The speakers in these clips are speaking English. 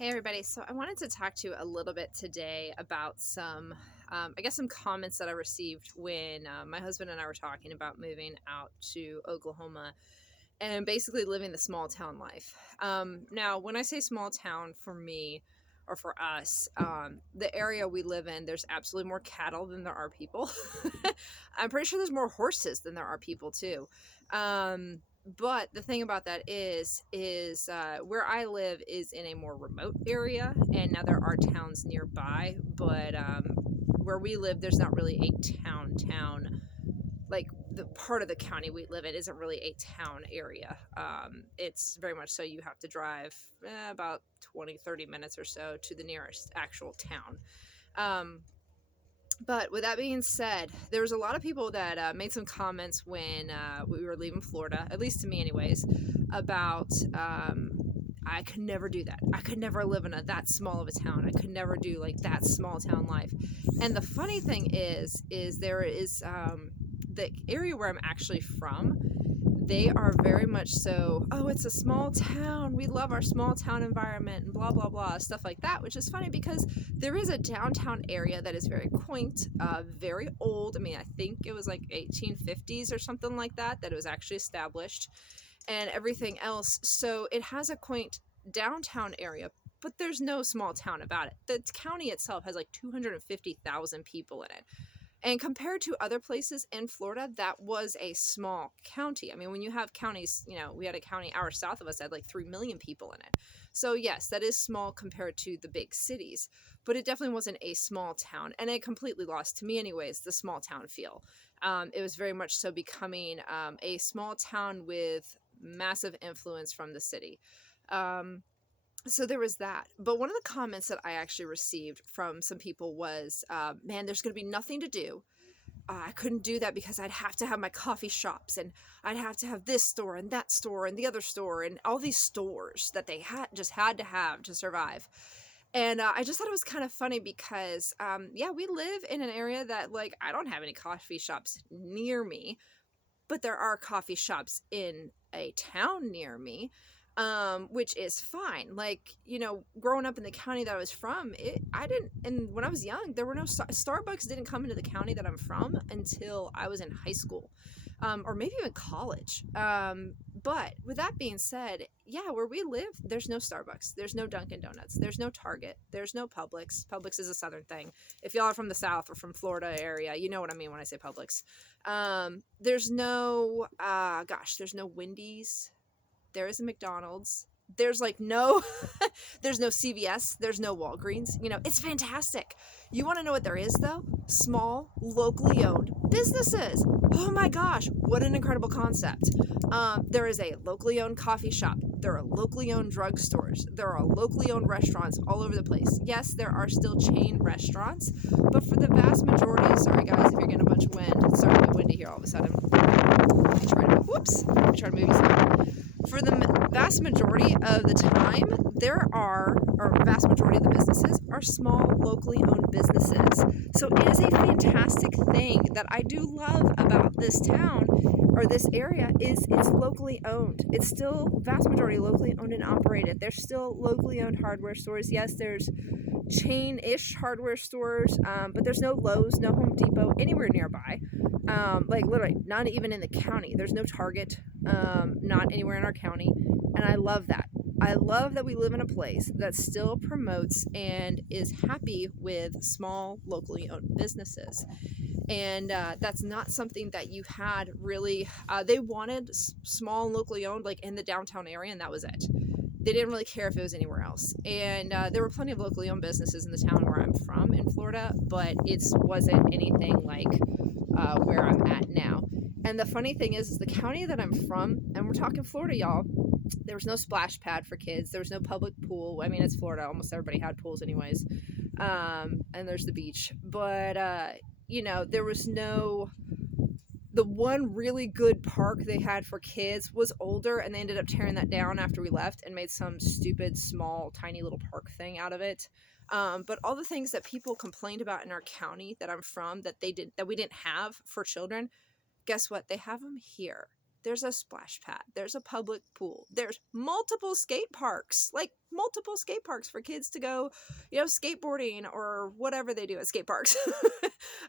Hey everybody, so I wanted to talk to you a little bit today about some comments that I received when my husband and I were talking about moving out to Oklahoma and basically living the small town life. Now, when I say small town for me or for us, the area we live in, there's absolutely more cattle than there are people. I'm pretty sure there's more horses than there are people too. But the thing about that is where I live is in a more remote area, and now there are towns nearby, but where we live, there's not really a town. Like the part of the county we live in isn't really a town area. It's very much so you have to drive about 20-30 minutes or so to the nearest actual town. Um, but with that being said, there was a lot of people that made some comments when we were leaving Florida, at least to me, anyways, about I could never do that. I could never live in that small of a town. I could never do like that small town life. And the funny thing is there is the area where I'm actually from, they are very much so, oh, it's a small town. We love our small town environment and blah, blah, blah, stuff like that, which is funny because there is a downtown area that is very quaint, very old. I mean, I think it was like 1850s or something like that it was actually established and everything else. So it has a quaint downtown area, but there's no small town about it. The county itself has like 250,000 people in it. And compared to other places in Florida, that was a small county. I mean, when you have counties, we had a county hour south of us that had like 3 million people in it. So, yes, that is small compared to the big cities, but it definitely wasn't a small town. And it completely lost, to me, anyways, the small town feel. It was very much so becoming a small town with massive influence from the city. So there was that. But one of the comments that I actually received from some people was, man, there's going to be nothing to do. I couldn't do that because I'd have to have my coffee shops and I'd have to have this store and that store and the other store and all these stores that they had to have to survive. And I just thought it was kind of funny because, yeah, we live in an area that, like, I don't have any coffee shops near me, but there are coffee shops in a town near me, which is fine. Like, growing up in the county that I was from, and when I was young, there were no Starbucks didn't come into the county that I'm from until I was in high school, or maybe even college. But with that being said, yeah, where we live, there's no Starbucks, there's no Dunkin' Donuts, there's no Target, there's no Publix. Publix is a southern thing. If y'all are from the South or from Florida area, you know what I mean when I say Publix. There's no, there's no Wendy's. There is a McDonald's. There's like no, there's no CVS. There's no Walgreens. It's fantastic. You want to know what there is though? Small, locally owned businesses. Oh my gosh, what an incredible concept. There is a locally owned coffee shop. There are locally owned drugstores. There are locally owned restaurants all over the place. Yes, there are still chain restaurants, but for the vast majority, sorry guys if you're getting a bunch of wind, it's starting to get windy here all of a sudden. Let me try to move you some. For the vast majority of the time, vast majority of the businesses are small, locally owned businesses. So it is a fantastic thing that I do love about this town or this area is it's locally owned. It's still vast majority locally owned and operated. There's still locally owned hardware stores. Yes, there's chain-ish hardware stores, but there's no Lowe's, no Home Depot anywhere nearby. Like literally not even in the county. There's no Target, not anywhere in our county. And I love that. I love that we live in a place that still promotes and is happy with small, locally owned businesses. And that's not something that you had really. They wanted small and locally owned, like in the downtown area, and that was it. They didn't really care if it was anywhere else. And there were plenty of locally owned businesses in the town where I'm from in Florida, but it wasn't anything like where I'm at now. And the funny thing is the county that I'm from, and we're talking Florida, y'all, there was no splash pad for kids. There was no public pool. I mean, it's Florida. Almost everybody had pools anyways. And there's the beach. But, there was no... The one really good park they had for kids was older, and they ended up tearing that down after we left and made some stupid, small, tiny little park thing out of it. But all the things that people complained about in our county that I'm from that we didn't have for children, guess what? They have them here. there's a splash pad, there's a public pool, there's multiple skate parks, like multiple skate parks for kids to go, skateboarding or whatever they do at skate parks.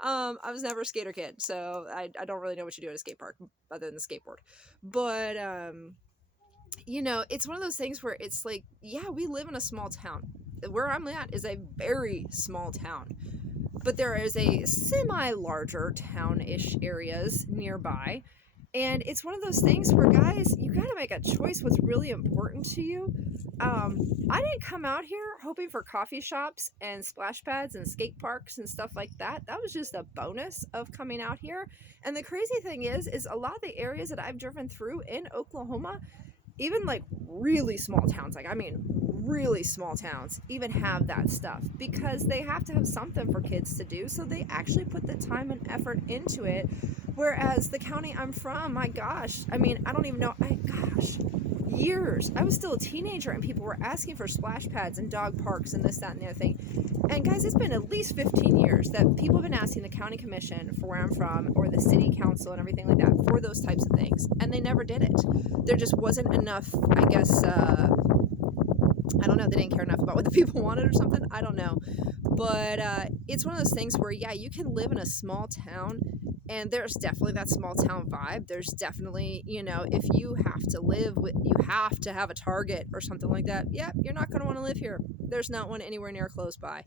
I was never a skater kid, so I don't really know what you do at a skate park other than the skateboard. But it's one of those things where it's like, yeah, we live in a small town. Where I'm at is a very small town, but there is a semi-larger town-ish areas nearby. And it's one of those things where, guys, you got to make a choice what's really important to you. I didn't come out here hoping for coffee shops and splash pads and skate parks and stuff like that. That was just a bonus of coming out here. And the crazy thing is a lot of the areas that I've driven through in Oklahoma, even like really small towns, really small towns, even have that stuff because they have to have something for kids to do. So they actually put the time and effort into it. Whereas the county I'm from, my gosh, I don't even know, years. I was still a teenager and people were asking for splash pads and dog parks and this, that, and the other thing. And guys, it's been at least 15 years that people have been asking the county commission for where I'm from or the city council and everything like that for those types of things. And they never did it. There just wasn't enough, I guess, I don't know, they didn't care enough about what the people wanted or something. I don't know. But it's one of those things where, yeah, you can live in a small town and there's definitely that small town vibe. There's definitely, if you have to you have to have a Target or something like that. Yeah, you're not going to want to live here. There's not one anywhere near close by.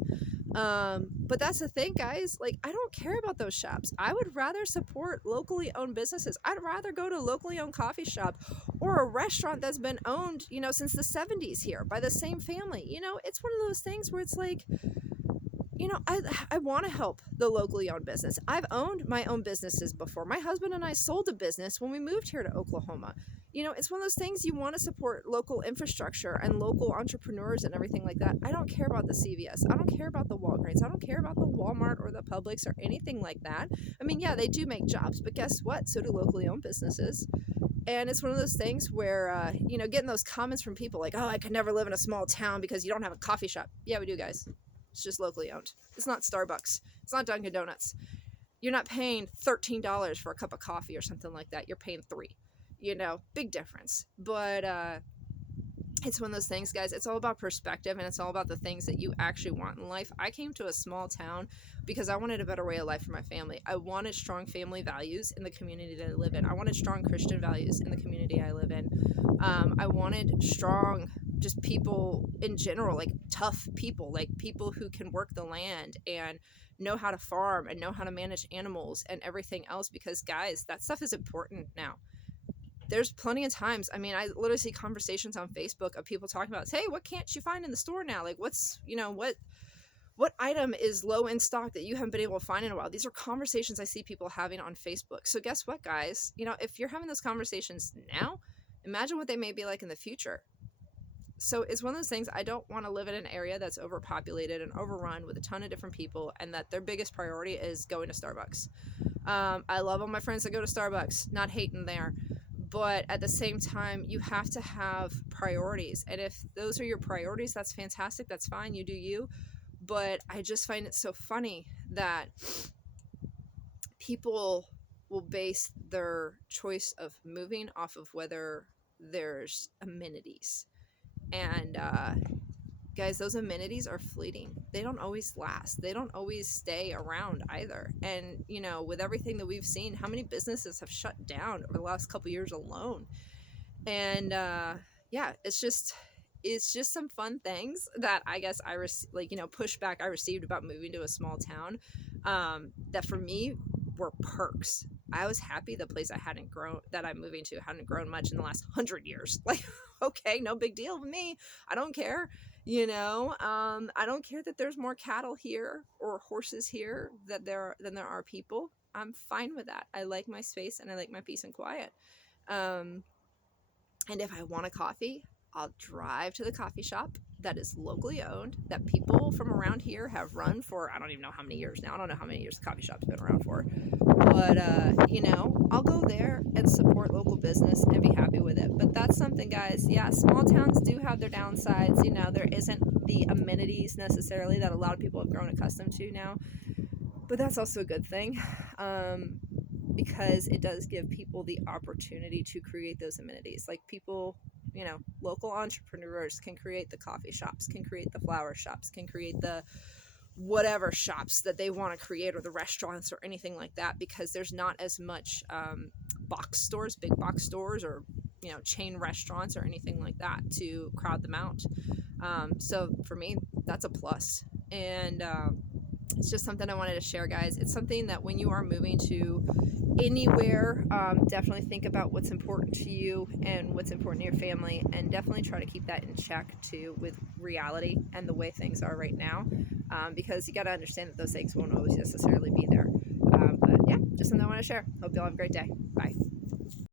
But that's the thing, guys. Like, I don't care about those shops. I would rather support locally owned businesses. I'd rather go to a locally owned coffee shop or a restaurant that's been owned, since the 70s here by the same family. It's one of those things where it's like, I want to help the locally owned business. I've owned my own businesses before. My husband and I sold a business when we moved here to Oklahoma. It's one of those things you want to support local infrastructure and local entrepreneurs and everything like that. I don't care about the CVS. I don't care about the Walgreens. I don't care about the Walmart or the Publix or anything like that. Yeah, they do make jobs, but guess what? So do locally owned businesses. And it's one of those things where, getting those comments from people like, oh, I could never live in a small town because you don't have a coffee shop. Yeah, we do, guys. It's just locally owned. It's not Starbucks. It's not Dunkin' Donuts. You're not paying $13 for a cup of coffee or something like that. You're paying $3. Big difference. But it's one of those things, guys. It's all about perspective, and it's all about the things that you actually want in life. I came to a small town because I wanted a better way of life for my family. I wanted strong family values in the community that I live in. I wanted strong Christian values in the community I live in. I wanted strong just people in general, like tough people, like people who can work the land and know how to farm and know how to manage animals and everything else, because guys, that stuff is important now. There's plenty of times, I literally see conversations on Facebook of people talking about, hey, what can't you find in the store now? Like, what's, what item is low in stock that you haven't been able to find in a while? These are conversations I see people having on Facebook. So guess what, guys? If you're having those conversations now, imagine what they may be like in the future. So it's one of those things, I don't want to live in an area that's overpopulated and overrun with a ton of different people and that their biggest priority is going to Starbucks. I love all my friends that go to Starbucks, not hating there. But at the same time, you have to have priorities. And if those are your priorities, that's fantastic. That's fine. You do you. But I just find it so funny that people will base their choice of moving off of whether there's amenities. And guys, those amenities are fleeting. They don't always last. They don't always stay around either. And, with everything that we've seen, how many businesses have shut down over the last couple years alone? And yeah, it's just some fun things that I guess I pushback I received about moving to a small town that for me were perks. I was happy the place that I'm moving to hadn't grown much in the last 100 years. Like, okay, no big deal with me. I don't care. I don't care that there's more cattle here or horses here than there are people. I'm fine with that. I like my space and I like my peace and quiet. And if I want a coffee, I'll drive to the coffee shop that is locally owned, that people from around here have run for, I don't even know how many years now. I don't know how many years the coffee shop's been around for. But, I'll go there and support local business and be happy with it. But that's something, guys. Yeah, small towns do have their downsides. There isn't the amenities necessarily that a lot of people have grown accustomed to now. But that's also a good thing. because it does give people the opportunity to create those amenities. Like people, local entrepreneurs can create the coffee shops, can create the flower shops, can create the whatever shops that they want to create, or the restaurants or anything like that, because there's not as much big box stores, or chain restaurants or anything like that to crowd them out. So for me, that's a plus. And it's just something I wanted to share, guys. It's something that when you are moving to anywhere, definitely think about what's important to you and what's important to your family, and definitely try to keep that in check too with reality and the way things are right now, because you got to understand that those things won't always necessarily be there. But yeah, just something I want to share. Hope you all have a great day. Bye.